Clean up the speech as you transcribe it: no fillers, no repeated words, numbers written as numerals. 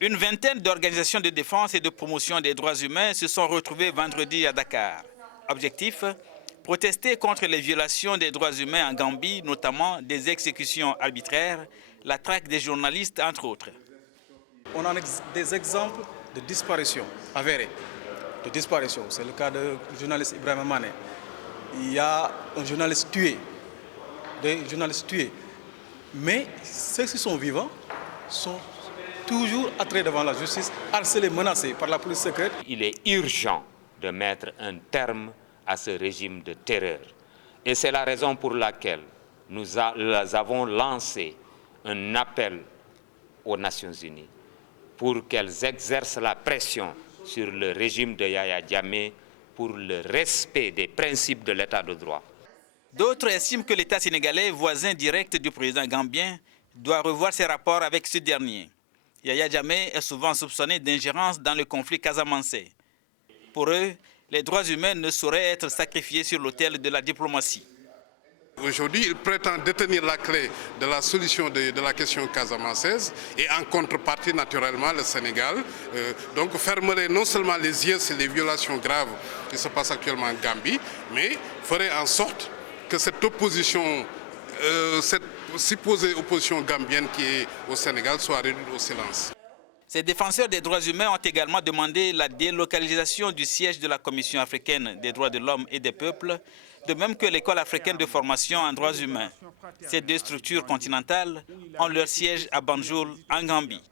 Une vingtaine d'organisations de défense et de promotion des droits humains se sont retrouvées vendredi à Dakar. Objectif, protester contre les violations des droits humains en Gambie, notamment des exécutions arbitraires, la traque des journalistes, entre autres. On a des exemples de disparition avérées. De disparition. C'est le cas du journaliste Ibrahima Mané. Il y a un journaliste tué, des journalistes tués. Mais ceux qui sont vivants sont toujours attirés devant la justice, harcelés, menacés par la police secrète. Il est urgent de mettre un terme à ce régime de terreur. Et c'est la raison pour laquelle nous avons lancé un appel aux Nations Unies pour qu'elles exercent la pression sur le régime de Yahya Jammeh pour le respect des principes de l'état de droit. D'autres estiment que l'État sénégalais, voisin direct du président gambien, doit revoir ses rapports avec ce dernier. Yahya Jammeh est souvent soupçonné d'ingérence dans le conflit casamançais. Pour eux, les droits humains ne sauraient être sacrifiés sur l'autel de la diplomatie. Aujourd'hui, il prétend détenir la clé de la solution de la question casamançaise et en contrepartie, naturellement, le Sénégal donc fermerait non seulement les yeux sur les violations graves qui se passent actuellement en Gambie, mais ferait en sorte que cette opposition, cette supposée opposition gambienne qui est au Sénégal soit réduite au silence. Ces défenseurs des droits humains ont également demandé la délocalisation du siège de la Commission africaine des droits de l'homme et des peuples, de même que l'École africaine de formation en droits humains. Ces deux structures continentales ont leur siège à Banjul, en Gambie.